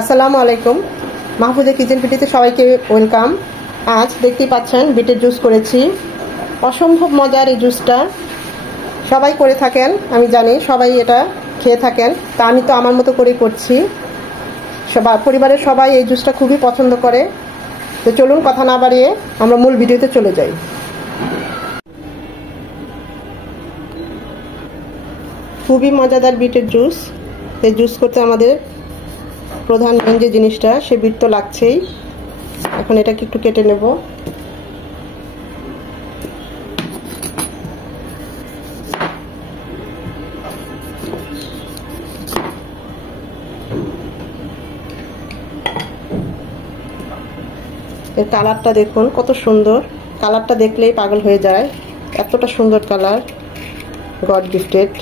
আসসালামু আলাইকুম। মাহফুজা কিচেন পিটিতে সবাইকে ওয়েলকাম। আজ দেখতেই পাচ্ছেন বিটের জুস করেছি। অসম্ভব মজার এই জুসটা। সবাই করে থাকেন, আমি জানি সবাই এটা খেয়ে থাকেন, তা আমি তো আমার মতো করেই করছি। পরিবারের সবাই এই জুসটা খুবই পছন্দ করে। তো চলুন কথা না বাড়িয়ে আমরা মূল ভিডিওতে চলে যাই। খুবই মজাদার বিটের জুস। এই জুস করতে আমাদের প্রধান মেন যে জিনিসটা, সে বিট তো লাগছেই। এখন এটাকে একটু কেটে নেব। এর কালারটা দেখুন কত সুন্দর। কালারটা দেখলেই পাগল হয়ে যায়, এতটা সুন্দর কালার, গড গিফটেড।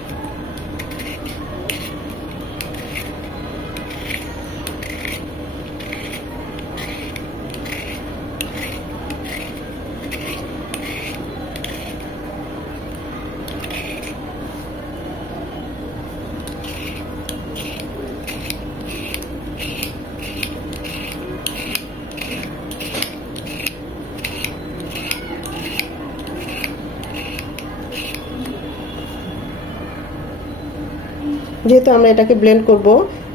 যেহেতু আমরা এটাকে ব্লেন্ড করব,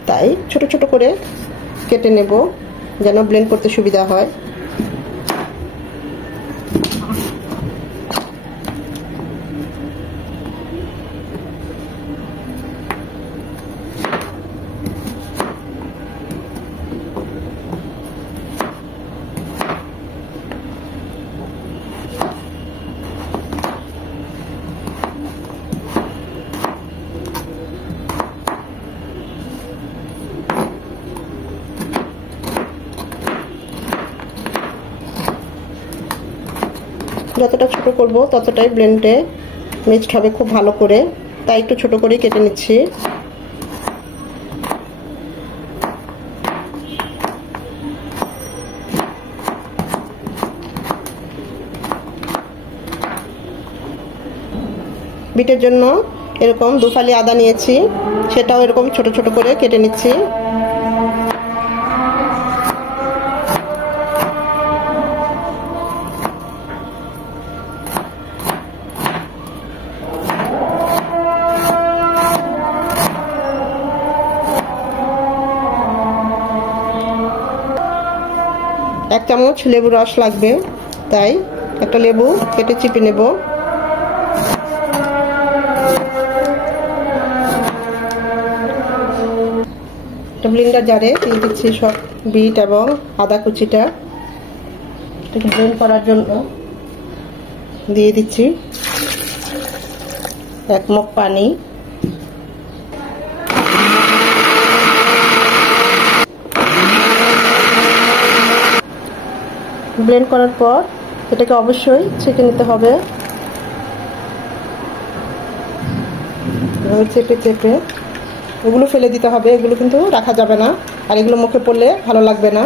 তাই ছোট ছোট করে কেটে নেব যেন ব্লেন্ড করতে সুবিধা হয়। যতটা ছোট করব ততটাই ব্লেন্ডে মিক্সড হবে খুব ভালো করে, তাই একটু ছোট করে কেটে নিচ্ছি। বিটের জন্য এরকম 2 ফালি আদা নিয়েছি, সেটাও এরকম ছোট ছোট করে কেটে নিচ্ছি। এক চামচ লেবু রস লাগবে, তাই একটা লেবু কেটে চিপে নেব। একটা ব্লেন্ডার জারে দিয়ে দিচ্ছি সব বিট এবং আদা কুচিটা। এটাকে ব্লেন্ড করার জন্য দিয়ে দিচ্ছি 1 মগ পানি। ব্লেন্ড করার পর এটাকে অবশ্যই ছেঁকে নিতে হবে। চেপে চেপে এগুলো ফেলে দিতে হবে, এগুলো কিন্তু রাখা যাবে না, আর এগুলো মুখে পড়লে ভালো লাগবে না।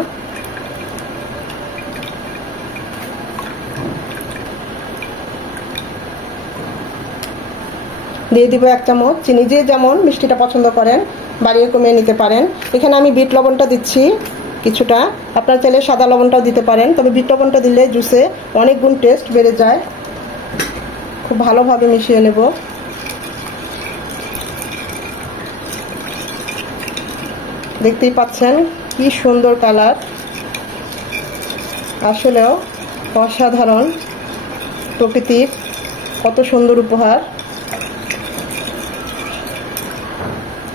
দিয়ে দিব 1 চামচ চিনি। যে যেমন মিষ্টিটা পছন্দ করেন বাড়িয়ে কমিয়ে নিতে পারেন। এখানে আমি বিট লবণটা দিচ্ছি কিছুটা, আপনারা চাইলে সাদা লবণটাও দিতে পারেন, তবে বিট লবণটা দিলে জুসে অনেক গুণ টেস্ট বেড়ে যায়। খুব ভালোভাবে মিশিয়ে নেব। দেখতেই পাচ্ছেন কি সুন্দর কালার, আসলেও অসাধারণ। প্রকৃতির কত সুন্দর উপহার।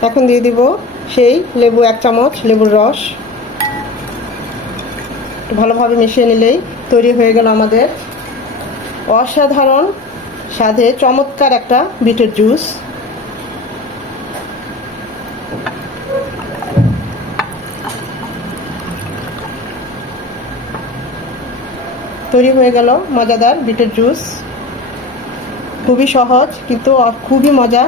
এখন দিয়ে দিব সেই লেবু 1 চামচ লেবুর রস। ভালোভাবে মিশিয়ে নিলেই তৈরি হয়ে গেল আমাদের অসাধারণ স্বাদে চমৎকার একটা বিটের জুস। তৈরি হয়ে গেল মজাদার বিটের জুস। খুবই সহজ কিন্তু খুবই মজা।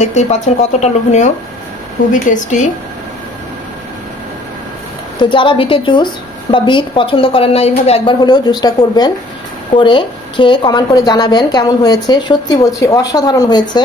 দেখতেই পাচ্ছেন কতটা লোভনীয়, খুবই টেস্টি। তো যারা বিটের জুস বা বিট পছন্দ করেন না, এইভাবে একবার হলেও জুসটা করবেন, করে খেয়ে কমেন্ট করে জানাবেন কেমন হয়েছে। সত্যি বলছি অসাধারণ হয়েছে।